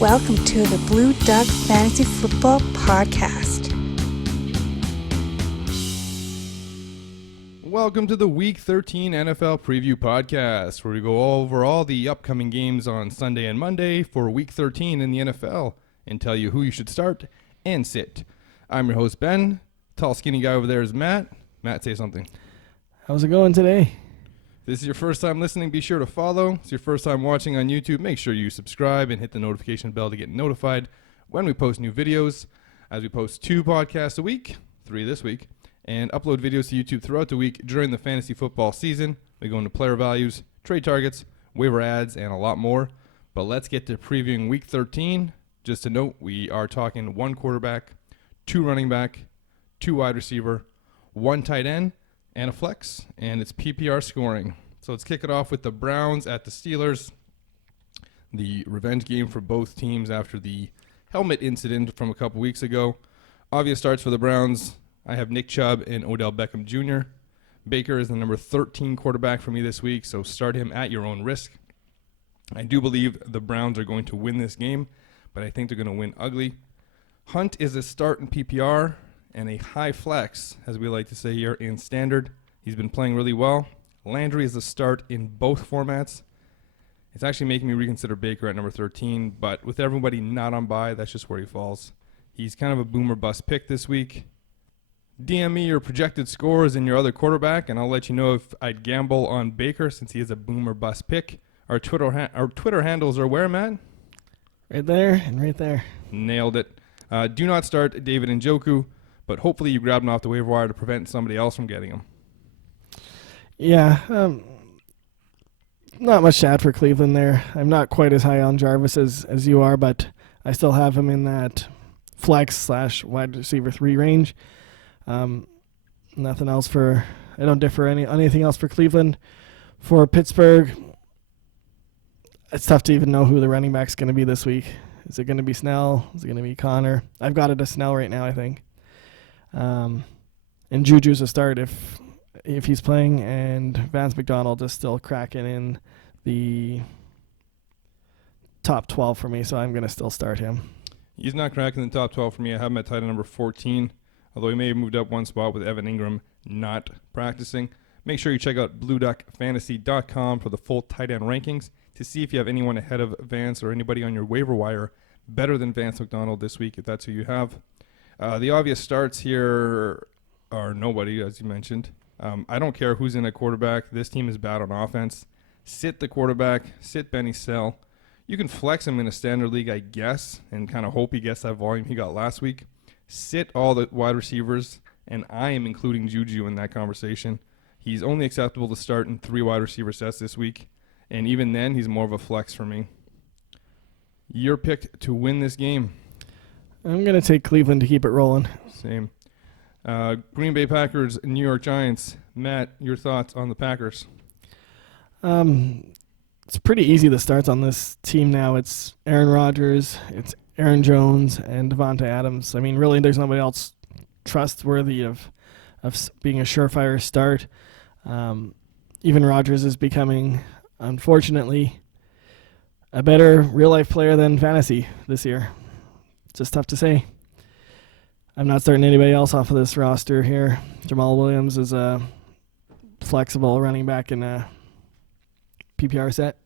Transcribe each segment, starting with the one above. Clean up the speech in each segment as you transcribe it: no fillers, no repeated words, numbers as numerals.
Welcome to the Blue Duck Fantasy Football Podcast. Welcome to the Week 13 NFL Preview Podcast, where we go over all the upcoming games on Sunday and Monday for Week 13 in the NFL and tell you who you should start and sit. I'm your host, Ben. Tall, skinny guy over there is Matt. Matt, say something. How's it going today? If this is your first time listening, be sure to follow. If it's your first time watching on YouTube, make sure you subscribe and hit the notification bell to get notified when we post new videos. As we post 2 podcasts a week, 3 this week, and upload videos to YouTube throughout the week during the fantasy football season. We go into player values, trade targets, waiver ads, and a lot more. But let's get to previewing Week 13. Just to note, we are talking 1 quarterback, 2 running back, 2 wide receiver, 1 tight end, and a flex, and it's PPR scoring. So let's kick it off with the Browns at the Steelers. The revenge game for both teams after the helmet incident from a couple weeks ago. Obvious starts for the Browns. I have Nick Chubb and Odell Beckham Jr. Baker is the number 13 quarterback for me this week, so start him at your own risk. I do believe the Browns are going to win this game, but I think they're going to win ugly. Hunt is a start in PPR and a high flex, as we like to say here, in standard. He's been playing really well. Landry is a start in both formats. It's actually making me reconsider Baker at number 13, but with everybody not on bye, that's just where he falls. He's kind of a boomer bust pick this week. DM me your projected scores and your other quarterback, and I'll let you know if I'd gamble on Baker since he is a boomer bust pick. Our Twitter handles are where, Matt? Right there and right there. Nailed it. Do not start David Njoku, but hopefully you grab him off the waiver wire to prevent somebody else from getting him. Yeah, not much to add for Cleveland there. I'm not quite as high on Jarvis as you are, but I still have him in that flex/wide receiver 3 range. Nothing else I don't differ anything else for Cleveland. For Pittsburgh, it's tough to even know who the running back's going to be this week. Is it going to be Snell? Is it going to be Connor? I've got it to Snell right now, I think. And Juju's a start if he's playing, and Vance McDonald is still cracking in the top 12 for me, so I'm going to still start him. He's not cracking the top 12 for me. I have him at tight end number 14, although he may have moved up one spot with Evan Ingram not practicing. Make sure you check out BlueDuckFantasy.com for the full tight end rankings to see if you have anyone ahead of Vance or anybody on your waiver wire better than Vance McDonald this week, if that's who you have. The obvious starts here are nobody, as you mentioned. I don't care who's in a quarterback. This team is bad on offense. Sit the quarterback. Sit Benny Sell. You can flex him in a standard league, I guess, and kind of hope he gets that volume he got last week. Sit all the wide receivers, and I am including Juju in that conversation. He's only acceptable to start in 3 wide receiver sets this week, and even then, he's more of a flex for me. Your pick to win this game? I'm going to take Cleveland to keep it rolling. Same. Green Bay Packers, New York Giants. Matt, your thoughts on the Packers? It's pretty easy the starts on this team now. It's Aaron Rodgers, it's Aaron Jones, and Devontae Adams. I mean, really, there's nobody else trustworthy of being a surefire start. Even Rodgers is becoming, unfortunately, a better real-life player than fantasy this year. It's just tough to say. I'm not starting anybody else off of this roster here. Jamal Williams is a flexible running back in a PPR set.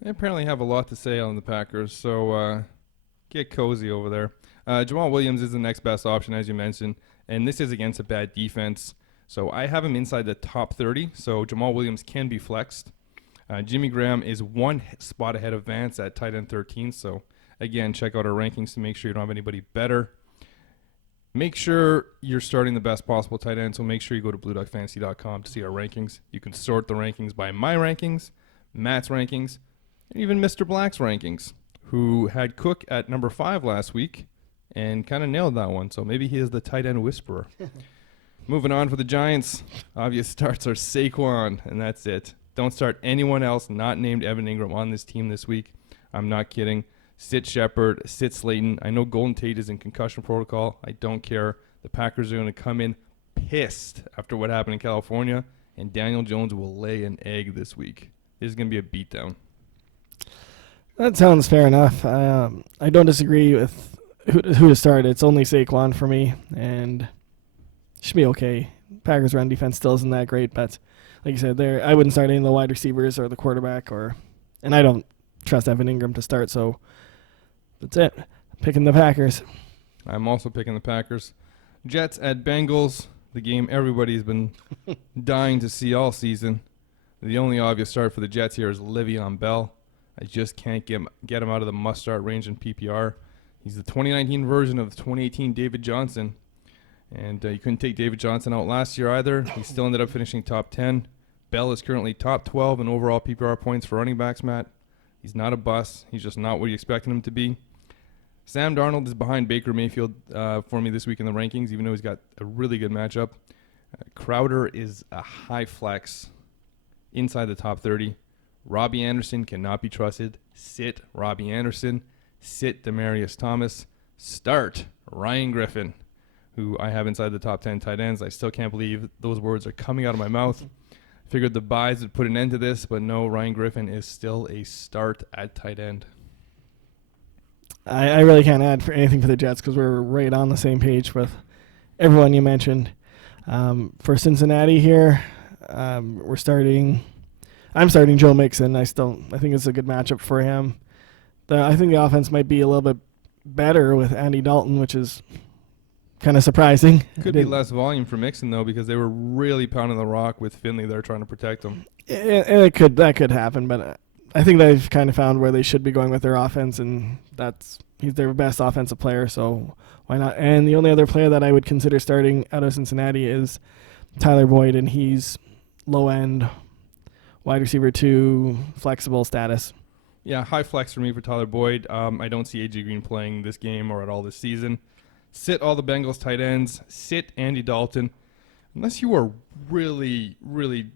They apparently have a lot to say on the Packers, so get cozy over there. Jamal Williams is the next best option, as you mentioned, and this is against a bad defense. So I have him inside the top 30, so Jamal Williams can be flexed. Jimmy Graham is 1 spot ahead of Vance at tight end 13, so again, check out our rankings to make sure you don't have anybody better. Make sure you're starting the best possible tight end, so make sure you go to BlueDuckFantasy.com to see our rankings. You can sort the rankings by my rankings, Matt's rankings, and even Mr. Black's rankings, who had Cook at number 5 last week and kind of nailed that one, so maybe he is the tight end whisperer. Moving on for the Giants, obvious starts are Saquon, and that's it. Don't start anyone else not named Evan Ingram on this team this week. I'm not kidding. Sit Shepard, sit Slayton. I know Golden Tate is in concussion protocol. I don't care. The Packers are going to come in pissed after what happened in California, and Daniel Jones will lay an egg this week. This is going to be a beatdown. That sounds fair enough. I don't disagree with who to start. It's only Saquon for me, and should be okay. Packers' run defense still isn't that great, but like you said, I wouldn't start any of the wide receivers or the quarterback, and I don't trust Evan Ingram to start, so that's it. Picking the Packers. I'm also picking the Packers. Jets at Bengals, the game everybody's been dying to see all season. The only obvious start for the Jets here is Le'Veon Bell. I just can't get him out of the must-start range in PPR. He's the 2019 version of the 2018 David Johnson. And you couldn't take David Johnson out last year either. He still ended up finishing top 10. Bell is currently top 12 in overall PPR points for running backs, Matt. He's not a bust. He's just not what you expected him to be. Sam Darnold is behind Baker Mayfield for me this week in the rankings, even though he's got a really good matchup. Crowder is a high flex inside the top 30. Robbie Anderson cannot be trusted. Sit Robbie Anderson. Sit Demaryius Thomas. Start Ryan Griffin, who I have inside the top 10 tight ends. I still can't believe those words are coming out of my mouth. Figured the buys would put an end to this, but no, Ryan Griffin is still a start at tight end. I really can't add for anything for the Jets because we're right on the same page with everyone you mentioned. For Cincinnati here, I'm starting Joe Mixon. I think it's a good matchup for him. I think the offense might be a little bit better with Andy Dalton, which is kind of surprising. Could be less volume for Mixon though, because they were really pounding the rock with Finley there trying to protect him. That could happen, but I think they've kind of found where they should be going with their offense, and he's their best offensive player, so why not? And the only other player that I would consider starting out of Cincinnati is Tyler Boyd, and he's low-end wide receiver 2, flexible status. Yeah, high flex for me for Tyler Boyd. I don't see A.J. Green playing this game or at all this season. Sit all the Bengals tight ends. Sit Andy Dalton. Unless you are really, really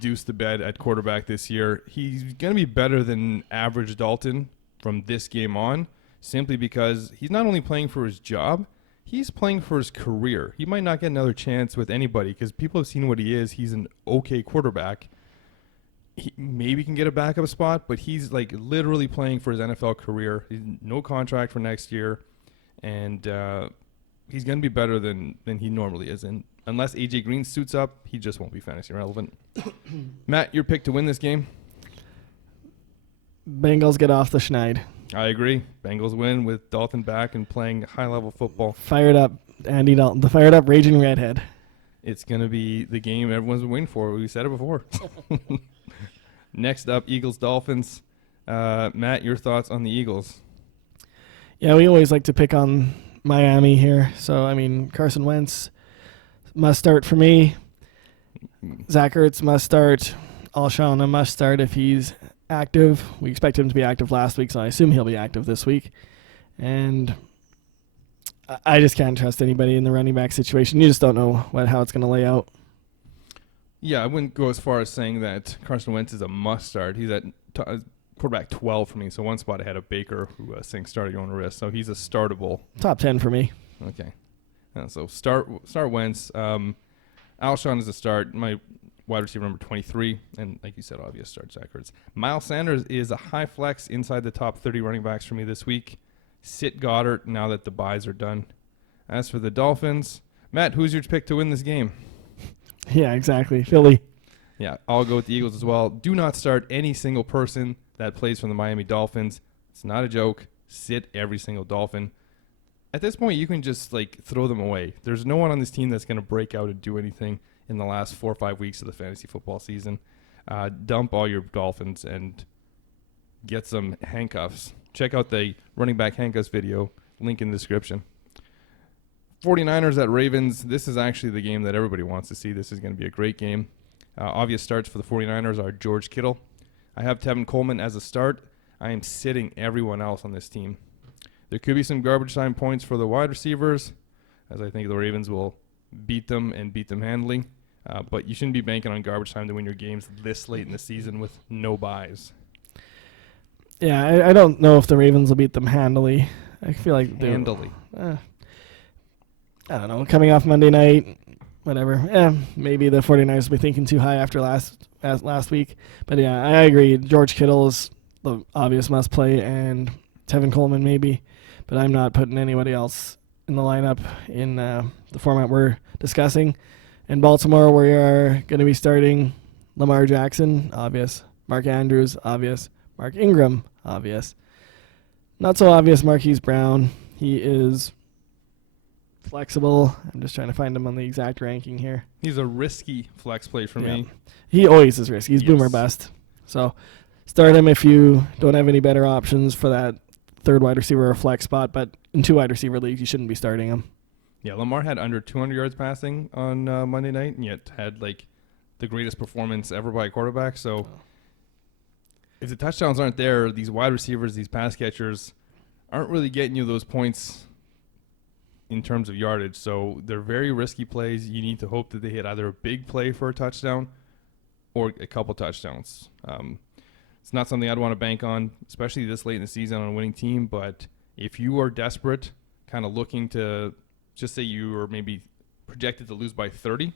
deuce to bed at quarterback this year, he's going to be better than average Dalton from this game on, simply because he's not only playing for his job, he's playing for his career. He might not get another chance with anybody because people have seen what he is. He's an okay quarterback. He maybe can get a backup spot, but he's literally playing for his NFL career. He's no contract for next year, and he's going to be better than he normally is. And unless A.J. Green suits up, he just won't be fantasy relevant. Matt, your pick to win this game? Bengals get off the schneid. I agree. Bengals win with Dalton back and playing high-level football. Fired up Andy Dalton, the fired up raging redhead. It's going to be the game everyone's been waiting for. We said it before. Next up, Eagles-Dolphins. Matt, your thoughts on the Eagles? Yeah, we always like to pick on Miami here. So, Carson Wentz must start for me. Zach Ertz must start. Alshon must start if he's active. We expect him to be active last week, so I assume he'll be active this week. And I just can't trust anybody in the running back situation. You just don't know how it's going to lay out. Yeah, I wouldn't go as far as saying that Carson Wentz is a must-start. He's at quarterback 12 for me, so one spot ahead of Baker, who saying start at your own risk. So he's a startable. Top 10 for me. Okay. So start Wentz. Alshon is a start. My wide receiver number 23, and like you said, obvious start, Zach Ertz. Miles Sanders is a high flex inside the top 30 running backs for me this week. Sit Goddard now that the buys are done. As for the Dolphins, Matt, who's your pick to win this game? Yeah, exactly. Philly. Yeah, I'll go with the Eagles as well. Do not start any single person that plays from the Miami Dolphins. It's not a joke. Sit every single Dolphin. At this point, you can just throw them away. There's no one on this team that's going to break out and do anything in the last 4 or 5 weeks of the fantasy football season. Dump all your Dolphins and get some handcuffs. Check out the running back handcuffs video. Link in the description. 49ers at Ravens. This is actually the game that everybody wants to see. This is going to be a great game. Obvious starts for the 49ers are George Kittle. I have Tevin Coleman as a start. I am sitting everyone else on this team. There could be some garbage time points for the wide receivers, as I think the Ravens will beat them and beat them handily. But you shouldn't be banking on garbage time to win your games this late in the season with no buys. Yeah, I don't know if the Ravens will beat them handily. I feel like handily. I don't know. Coming off Monday night, whatever. Yeah, maybe the 49ers will be thinking too high after last week. But yeah, I agree. George Kittle is the obvious must play, and Tevin Coleman maybe, but I'm not putting anybody else in the lineup in the format we're discussing. In Baltimore, we are going to be starting Lamar Jackson, obvious. Mark Andrews, obvious. Mark Ingram, obvious. Not so obvious Marquise Brown. He is flexible. I'm just trying to find him on the exact ranking here. He's a risky flex play for me. He always is risky. He's boomer bust. So start him if you don't have any better options for that third wide receiver or flex spot. But in 2 wide receiver leagues, you shouldn't be starting him. Yeah, Lamar had under 200 yards passing on Monday night, and yet had like the greatest performance ever by a quarterback. So if the touchdowns aren't there, these wide receivers, these pass catchers aren't really getting you those points in terms of yardage. So they're very risky plays. You need to hope that they hit either a big play for a touchdown or a couple touchdowns. It's not something I'd want to bank on, especially this late in the season on a winning team. But if you are desperate, kind of looking to just say you are maybe projected to lose by 30,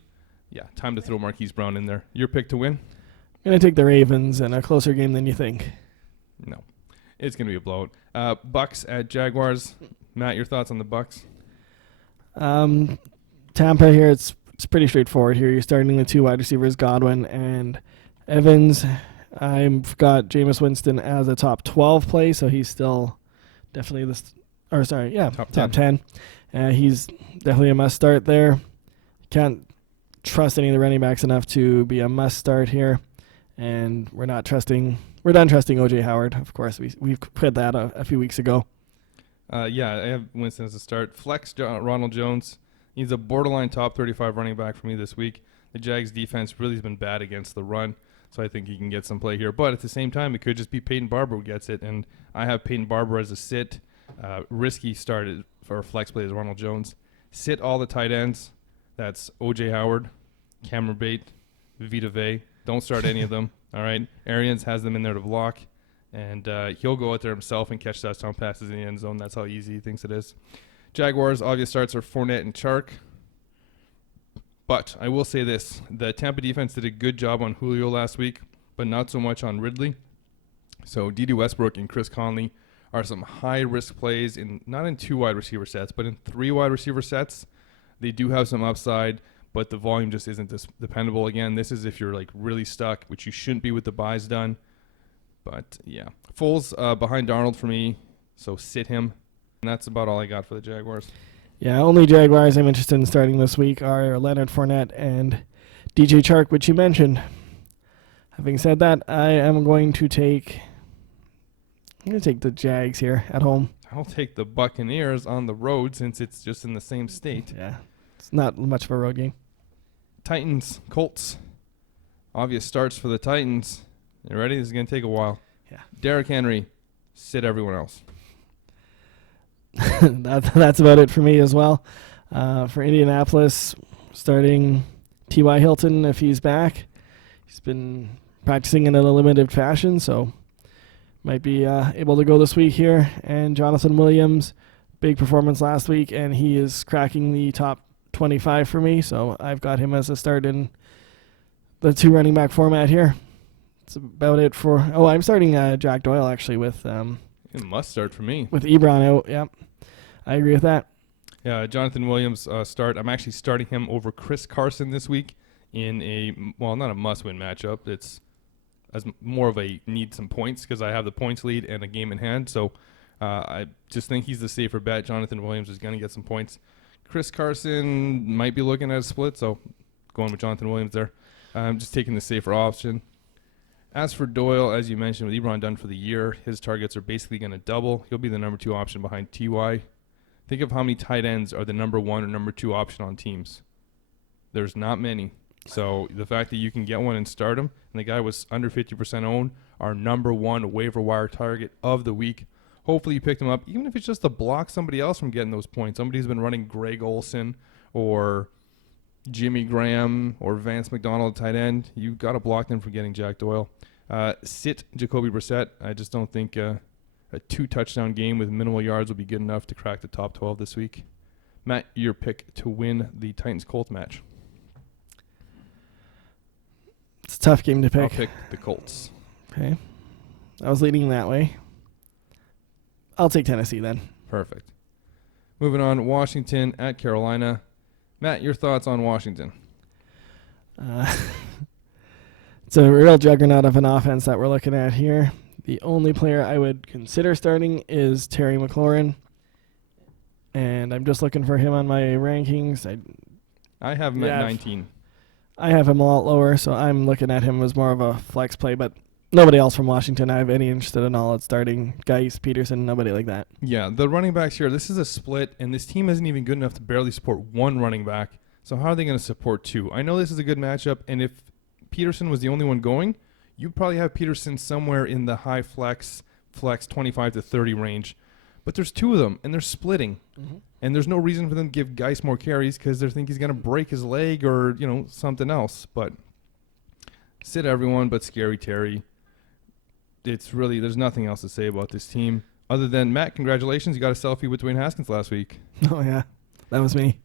time to throw Marquise Brown in there. Your pick to win? I'm going to take the Ravens in a closer game than you think. No. It's going to be a blowout. Bucks at Jaguars. Matt, your thoughts on the Bucks? Tampa here, it's pretty straightforward here. You're starting the 2 wide receivers, Godwin and Evans. I've got Jameis Winston as a top 12 play, so he's still definitely top 10. He's definitely a must start there. Can't trust any of the running backs enough to be a must start here. And we're done trusting OJ Howard. Of course, we've put that a few weeks ago. I have Winston as a start. Flex Ronald Jones. He's a borderline top 35 running back for me this week. The Jags defense really has been bad against the run, so I think he can get some play here. But at the same time, it could just be Peyton Barber who gets it, and I have Peyton Barber as a sit. Risky start for a flex play is Ronald Jones. Sit all the tight ends. That's OJ Howard, Cameron Bate, Vita Vea. Don't start any of them. All right. Arians has them in there to block, and he'll go out there himself and catch touchdown passes in the end zone. That's how easy he thinks it is. Jaguars, obvious starts are Fournette and Chark. But I will say this. The Tampa defense did a good job on Julio last week, but not so much on Ridley. So D.D. Westbrook and Chris Conley are some high-risk plays, not in 2 wide receiver sets, but in 3 wide receiver sets. They do have some upside, but the volume just isn't this dependable. Again, this is if you're like really stuck, which you shouldn't be with the buys done. But yeah, Foles behind Darnold for me, so sit him. And that's about all I got for the Jaguars. Yeah, only Jaguars I'm interested in starting this week are Leonard Fournette and DJ Chark, which you mentioned. Having said that, I'm going to take the Jags here at home. I'll take the Buccaneers on the road since it's just in the same state. Yeah, it's not much of a road game. Titans, Colts. Obvious starts for the Titans. You ready? This is going to take a while. Yeah. Derrick Henry, sit everyone else. That's about it for me as well. For Indianapolis, starting T.Y. Hilton if he's back. He's been practicing in a limited fashion, so might be able to go this week here. And Jonathan Williams, big performance last week, and he is cracking the top 25 for me, so I've got him as a start in the 2 running back format here. That's about it for... I'm starting Jack Doyle, actually, with... It must start for me. With Ebron out, yeah. I agree with that. Yeah, Jonathan Williams start. I'm actually starting him over Chris Carson this week in not a must-win matchup. It's as more of a need some points because I have the points lead and a game in hand. So I just think he's the safer bet. Jonathan Williams is going to get some points. Chris Carson might be looking at a split, so going with Jonathan Williams there. I'm just taking the safer option. As for Doyle, as you mentioned, with Ebron done for the year, his targets are basically going to double. He'll be the number 2 option behind T.Y. Think of how many tight ends are the number 1 or number 2 option on teams. There's not many. So the fact that you can get one and start him, and the guy was under 50% owned, our number 1 waiver wire target of the week. Hopefully you picked him up, even if it's just to block somebody else from getting those points. Somebody who's been running Greg Olsen or Jimmy Graham or Vance McDonald tight end. You've got to block them from getting Jack Doyle. Sit Jacoby Brissett. I just don't think a 2-touchdown game with minimal yards will be good enough to crack the top 12 this week. Matt, your pick to win the Titans-Colts match. It's a tough game to pick. I'll pick the Colts. Okay. I was leaning that way. I'll take Tennessee then. Perfect. Moving on, Washington at Carolina. Matt, your thoughts on Washington? It's a real juggernaut of an offense that we're looking at here. The only player I would consider starting is Terry McLaurin. And I'm just looking for him on my rankings. I have him at 19. I have him a lot lower, so I'm looking at him as more of a flex play. But nobody else from Washington I have any interest in all at starting. Geis, Peterson, nobody like that. Yeah, the running backs here, this is a split, and this team isn't even good enough to barely support one running back. So how are they going to support two? I know this is a good matchup, and if Peterson was the only one going, you'd probably have Peterson somewhere in the high flex 25 to 30 range. But there's two of them, and they're splitting. Mm-hmm. And there's no reason for them to give Geis more carries because they think he's going to break his leg or, something else. But sit everyone but Scary Terry. It's really, there's nothing else to say about this team other than, Matt, congratulations. You got a selfie with Dwayne Haskins last week. Oh, yeah. That was me.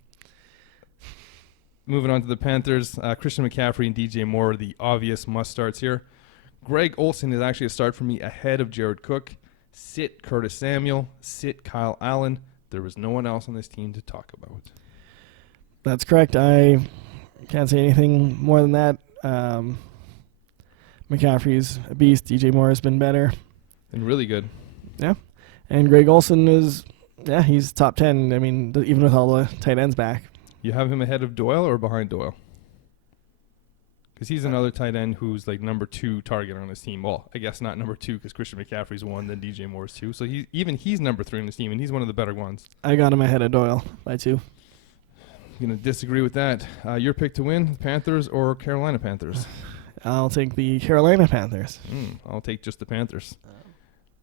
Moving on to the Panthers, Christian McCaffrey and DJ Moore are the obvious must-starts here. Greg Olsen is actually a start for me ahead of Jared Cook. Sit Curtis Samuel. Sit Kyle Allen. There was no one else on this team to talk about. That's correct. I can't say anything more than that. McCaffrey's a beast. DJ Moore has been better. And really good. Yeah. And Greg Olsen is, he's top 10. I mean, even with all the tight ends back. You have him ahead of Doyle or behind Doyle? Because he's another tight end who's like number 2 target on his team. Well, I guess not number 2 because Christian McCaffrey's 1, then DJ Moore's 2. So he's number 3 on his team, and he's one of the better ones. I got him ahead of Doyle by 2. I'm going to disagree with that. Your pick to win, Panthers or Carolina Panthers? I'll take the Carolina Panthers. I'll take just the Panthers.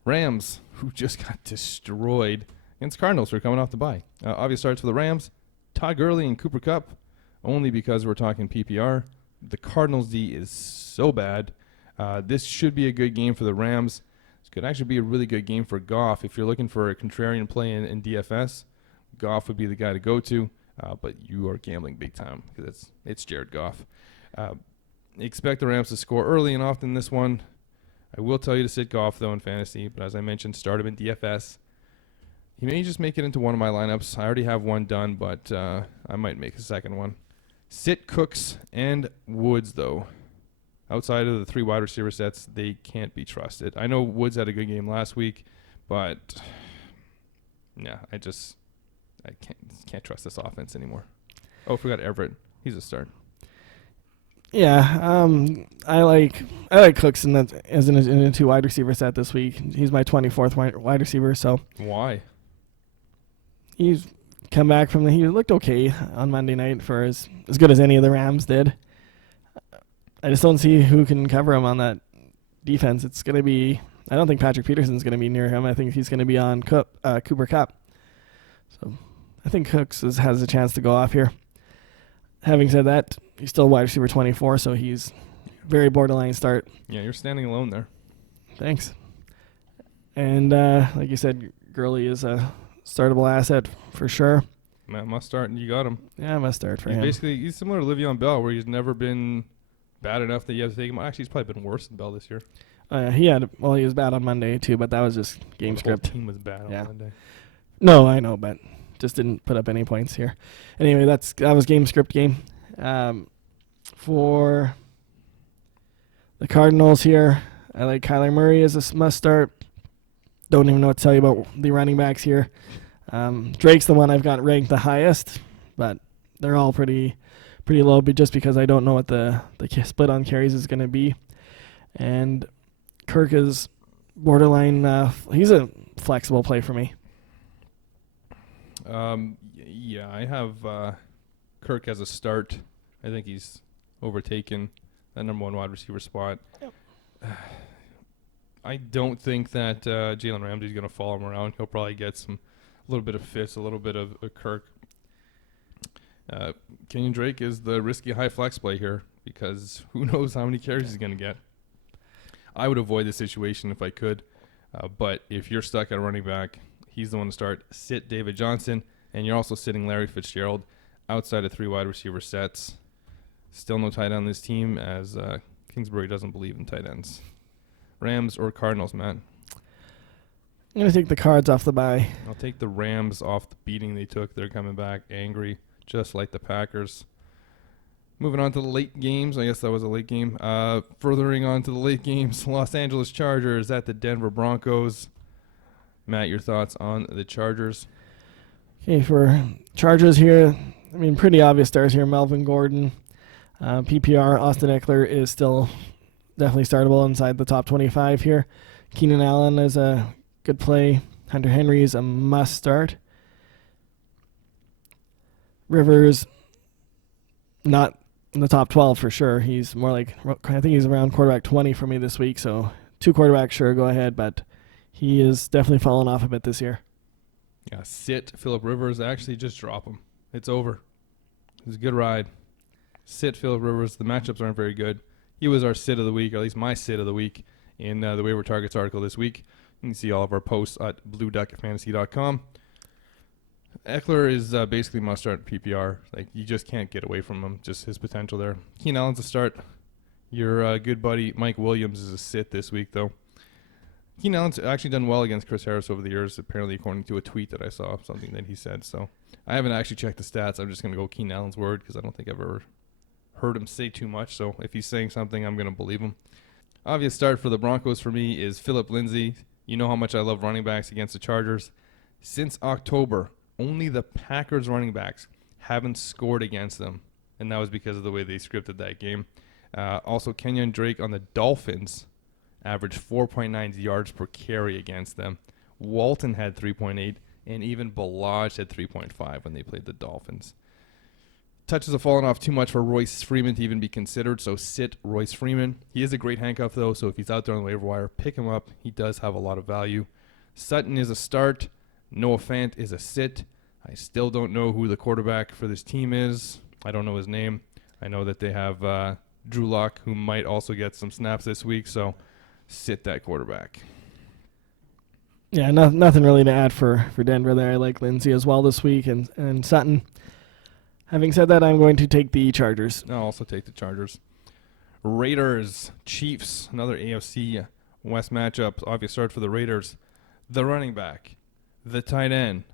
Rams, who just got destroyed against Cardinals for coming off the bye. Obvious starts for the Rams. Todd Gurley and Cooper Kupp, only because we're talking PPR. The Cardinals D is so bad. This should be a good game for the Rams. This could actually be a really good game for Goff. If you're looking for a contrarian play in DFS, Goff would be the guy to go to. But you are gambling big time because it's Jared Goff. Expect the Rams to score early and often in this one. I will tell you to sit Goff, though, in fantasy. But as I mentioned, start him in DFS. He may just make it into one of my lineups. I already have one done, but I might make a second one. Sit Cooks and Woods, though. Outside of the 3 wide receiver sets, they can't be trusted. I know Woods had a good game last week, but I can't trust this offense anymore. Oh, forgot Everett. He's a start. Yeah, I like Cooks in a 2 wide receiver set this week. He's my 24th wide receiver. So why? He's come back from he looked okay on Monday night for as good as any of the Rams did. I just don't see who can cover him on that defense. It's going to be, I don't think Patrick Peterson's going to be near him. I think he's going to be on Cooper Kupp. So I think Cooks has a chance to go off here. Having said that, he's still wide receiver 24, so he's very borderline start. Yeah, you're standing alone there. Thanks. And like you said, Gurley is a startable asset for sure. Matt must start, and you got him. Yeah, must start for him. Basically, he's similar to Le'Veon Bell, where he's never been bad enough that you have to take him. Actually, he's probably been worse than Bell this year. He was bad on Monday too, but that was just game script. The whole team was bad on Monday. No, I know, but just didn't put up any points here. Anyway, that was game script game. For the Cardinals here, I like Kyler Murray as a must start. Don't even know what to tell you about the running backs here. Drake's the one I've got ranked the highest, but they're all pretty low, but just because I don't know what the split on carries is going to be. And Kirk is borderline. He's a flexible play for me. Yeah, I have Kirk as a start. I think he's overtaken that number 1 wide receiver spot. Yep. I don't think that Jalen Ramsey's going to follow him around. He'll probably get a little bit of Fitz, a little bit of Kirk. Kenyon Drake is the risky high flex play here because who knows how many carries he's going to get. I would avoid the situation if I could, but if you're stuck at running back, he's the one to start. Sit David Johnson, and you're also sitting Larry Fitzgerald outside of 3 wide receiver sets. Still no tight end on this team as Kingsbury doesn't believe in tight ends. Rams or Cardinals, Matt? I'm going to take the Cards off the bye. I'll take the Rams off the beating they took. They're coming back angry, just like the Packers. Moving on to the late games. I guess that was a late game. Furthering on to the late games, Los Angeles Chargers at the Denver Broncos. Matt, your thoughts on the Chargers? Okay, for Chargers here, I mean, pretty obvious stars here. Melvin Gordon, PPR, Austin Eckler is still definitely startable inside the top 25 here. Keenan Allen is a good play. Hunter Henry is a must start. Rivers, not in the top 12 for sure. He's more like, I think he's around quarterback 20 for me this week. So 2 quarterbacks, sure, go ahead. But he is definitely fallen off a bit this year. Yeah, sit Phillip Rivers. Actually, just drop him. It's over. It was a good ride. Sit Phillip Rivers. The matchups aren't very good. He was our sit of the week, or at least my sit of the week, in the Waiver Targets article this week. You can see all of our posts at blueduckfantasy.com. Eckler is basically must start PPR. Like, you just can't get away from him. Just his potential there. Keenan Allen's a start. Your good buddy Mike Williams is a sit this week, though. Keenan Allen's actually done well against Chris Harris over the years, apparently according to a tweet that I saw, something that he said. So I haven't actually checked the stats. I'm just going to go Keenan Allen's word because I don't think I've ever heard him say too much. So if he's saying something, I'm going to believe him. Obvious start for the Broncos for me is Phillip Lindsay. You know how much I love running backs against the Chargers. Since October, only the Packers running backs haven't scored against them, and that was because of the way they scripted that game. Also, Kenyon Drake on the Dolphins averaged 4.9 yards per carry against them. Walton had 3.8, and even Balaj had 3.5 when they played the Dolphins. Touches have fallen off too much for Royce Freeman to even be considered, so sit Royce Freeman. He is a great handcuff, though, so if he's out there on the waiver wire, pick him up. He does have a lot of value. Sutton is a start. Noah Fant is a sit. I still don't know who the quarterback for this team is. I don't know his name. I know that they have Drew Lock, who might also get some snaps this week, so sit that quarterback. Yeah, nothing really to add for Denver there. I like Lindsay as well this week and Sutton. Having said that, I'm going to take the Chargers. I'll also take the Chargers. Raiders, Chiefs, another AFC West matchup. Obvious start for the Raiders. The running back, the tight end.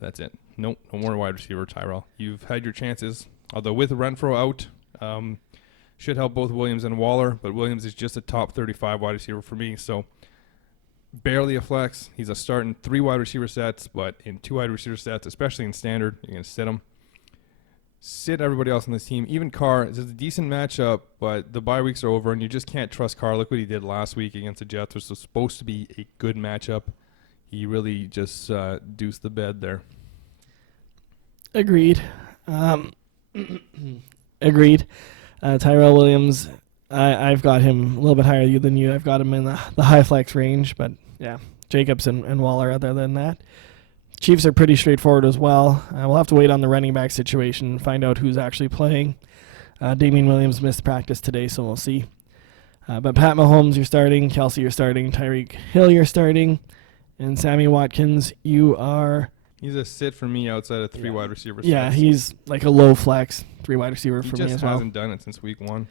That's it. Nope, no more wide receiver, Tyrell. You've had your chances. Although with Renfro out, should help both Williams and Waller, but Williams is just a top 35 wide receiver for me, so barely a flex. He's a start in 3 wide receiver sets, but in 2 wide receiver sets, especially in standard, you're going to sit him. Sit everybody else on this team. Even Carr is a decent matchup, but the bye weeks are over, and you just can't trust Carr. Look what he did last week against the Jets, which was supposed to be a good matchup. He really just deuced the bed there. Agreed. Agreed. Tyrell Williams, I've got him a little bit higher than you. I've got him in the high flex range, but yeah, Jacobs and Waller other than that. Chiefs are pretty straightforward as well. We'll have to wait on the running back situation and find out who's actually playing. Damian Williams missed practice today, so we'll see. But Pat Mahomes, you're starting. Kelsey, you're starting. Tyreek Hill, you're starting. And Sammy Watkins, you are... He's a sit for me outside of 3 wide receivers. Yeah, he's like a low flex 3 wide receiver for me as well. He just hasn't done it since week 1.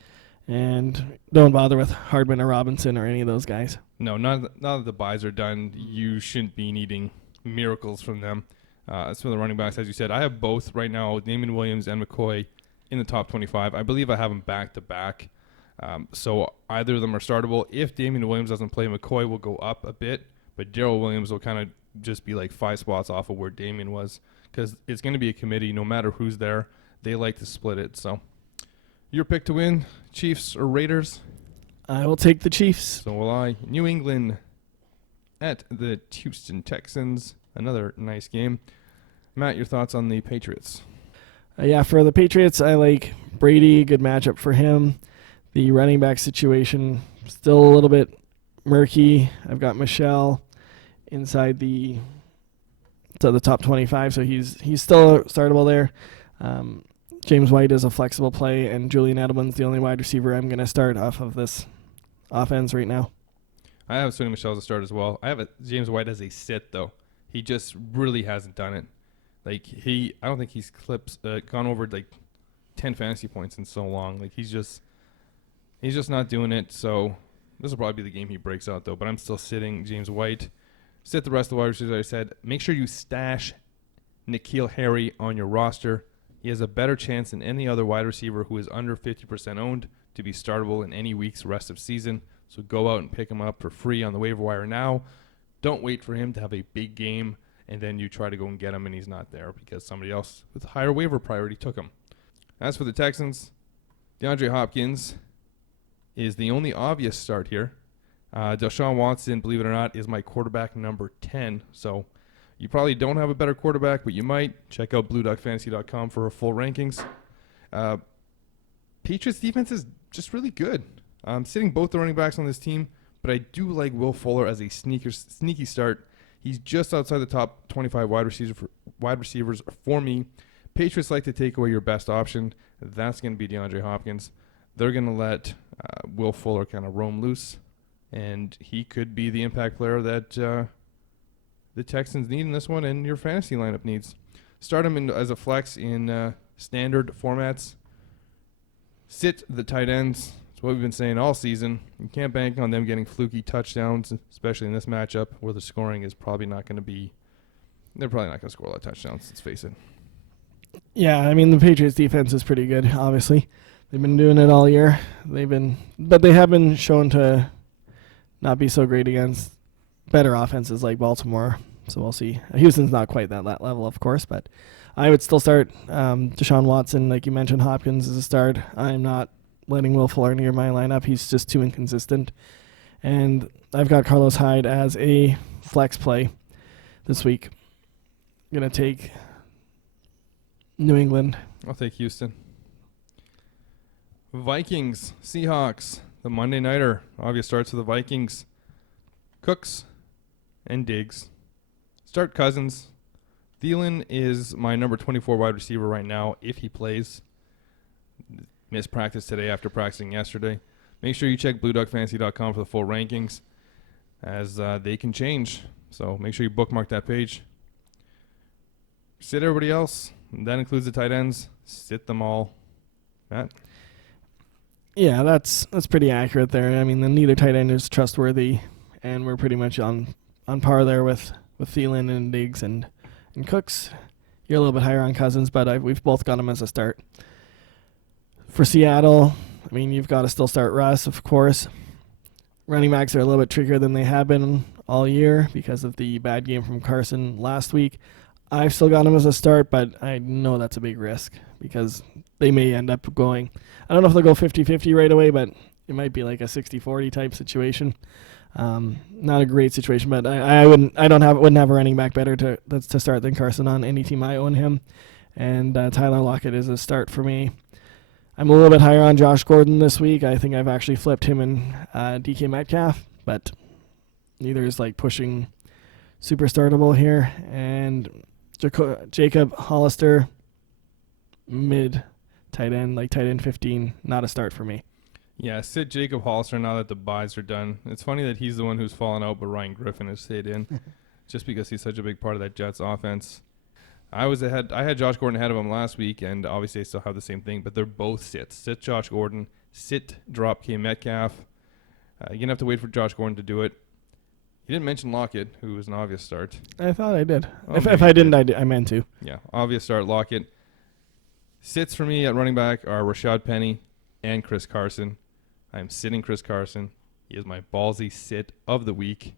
And don't bother with Hardman or Robinson or any of those guys. No, now that the buys are done, you shouldn't be needing miracles from them. As for the running backs, as you said, I have both right now, Damian Williams and McCoy in the top 25. I believe I have them back-to-back. So either of them are startable. If Damian Williams doesn't play, McCoy will go up a bit, but Darrell Williams will kind of just be like 5 spots off of where Damian was, because it's going to be a committee no matter who's there. They like to split it. So your pick to win, Chiefs or Raiders? I will take the Chiefs. So will I. New England at the Houston Texans. Another nice game. Matt, your thoughts on the Patriots? Yeah, for the Patriots, I like Brady. Good matchup for him. The running back situation, still a little bit murky. I've got Michelle inside the top 25, so he's still startable there. James White is a flexible play, and Julian Edelman's the only wide receiver I'm going to start off of this offense right now. I have Sonny Michel as a start as well. I have James White as a sit, though. He just really hasn't done it. Like, I don't think he's gone over like 10 fantasy points in so long. Like, he's just not doing it. So This will probably be the game he breaks out, though, but I'm still sitting James White. Sit the rest of the wide receivers, I said. Make sure you stash N'Keal Harry on your roster. He has a better chance than any other wide receiver who is under 50% owned to be startable in any week's rest of season. So go out and pick him up for free on the waiver wire now. Don't wait for him to have a big game, and then you try to go and get him, and he's not there because somebody else with higher waiver priority took him. As for the Texans, DeAndre Hopkins is the only obvious start here. Deshaun Watson, believe it or not, is my quarterback number 10. So you probably don't have a better quarterback, but you might. Check out blueduckfantasy.com for our full rankings. Patriots defense is just really good. I'm sitting both the running backs on this team, but I do like Will Fuller as a sneaky start. He's just outside the top 25 wide receivers for me. Patriots like to take away your best option. That's going to be DeAndre Hopkins. They're going to let Will Fuller kind of roam loose, and he could be the impact player that the Texans need in this one and your fantasy lineup needs. Start him as a flex in standard formats. Sit the tight ends. That's what we've been saying all season. You can't bank on them getting fluky touchdowns, especially in this matchup where the scoring is probably not going to be – they're probably not going to score a lot of touchdowns, let's face it. Yeah, I mean, the Patriots defense is pretty good, obviously. They've been doing it all year. But they have been shown to not be so great against better offenses like Baltimore. So we'll see. Houston's not quite that level, of course, but I would still start Deshaun Watson. Like you mentioned, Hopkins is a start. I'm not letting Will Fuller near my lineup. He's just too inconsistent. And I've got Carlos Hyde as a flex play this week. I'm going to take New England. I'll take Houston. Vikings, Seahawks, the Monday Nighter. Obvious starts for the Vikings. Cooks and Diggs. Start Cousins. Thielen is my number 24 wide receiver right now if he plays. Missed practice today after practicing yesterday. Make sure you check blueduckfantasy.com for the full rankings as they can change. So make sure you bookmark that page. Sit everybody else. That includes the tight ends. Sit them all. Matt? Yeah, that's pretty accurate there. I mean, neither tight end is trustworthy, and we're pretty much on par there with Thielen and Diggs and Cooks. You're a little bit higher on Cousins, but we've both got him as a start. For Seattle, I mean, you've got to still start Russ, of course. Running backs are a little bit trickier than they have been all year because of the bad game from Carson last week. I've still got him as a start, but I know that's a big risk because they may end up going, I don't know if they'll go 50-50 right away, but it might be like a 60-40 type situation. Not a great situation, but I wouldn't have a running back better to start than Carson on any team I own him. And Tyler Lockett is a start for me. I'm a little bit higher on Josh Gordon this week. I think I've actually flipped him in DK Metcalf, but neither is like pushing super startable here. And Jacob Hollister, mid tight end, like tight end 15, not a start for me. Yeah, sit Jacob Hollister now that the buys are done. It's funny that he's the one who's fallen out, but Ryan Griffin has stayed in just because he's such a big part of that Jets offense. I had Josh Gordon ahead of him last week, and obviously I still have the same thing, but they're both sits. Sit Josh Gordon, sit drop K Metcalf. You're going to have to wait for Josh Gordon to do it. You didn't mention Lockett, who was an obvious start. I thought I did. Oh, if I didn't, I meant to. Yeah, obvious start, Lockett. Sits for me at running back are Rashad Penny and Chris Carson. I'm sitting Chris Carson. He is my ballsy sit of the week.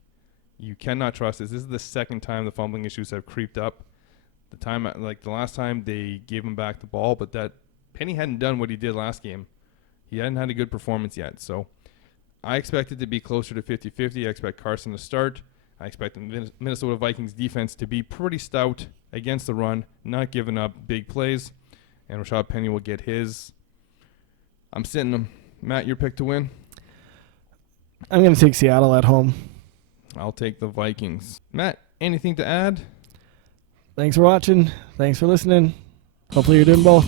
You cannot trust this. This is the second time the fumbling issues have creeped up. The last time they gave him back the ball, but that Penny hadn't done what he did last game. He hadn't had a good performance yet. So I expect it to be closer to 50-50. I expect Carson to start. I expect the Minnesota Vikings defense to be pretty stout against the run, not giving up big plays. And Rashad Penny will get his. I'm sitting him. Matt, your pick to win? I'm going to take Seattle at home. I'll take the Vikings. Matt, anything to add? Thanks for watching. Thanks for listening. Hopefully you're doing both.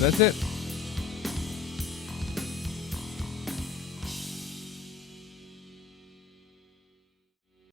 That's it.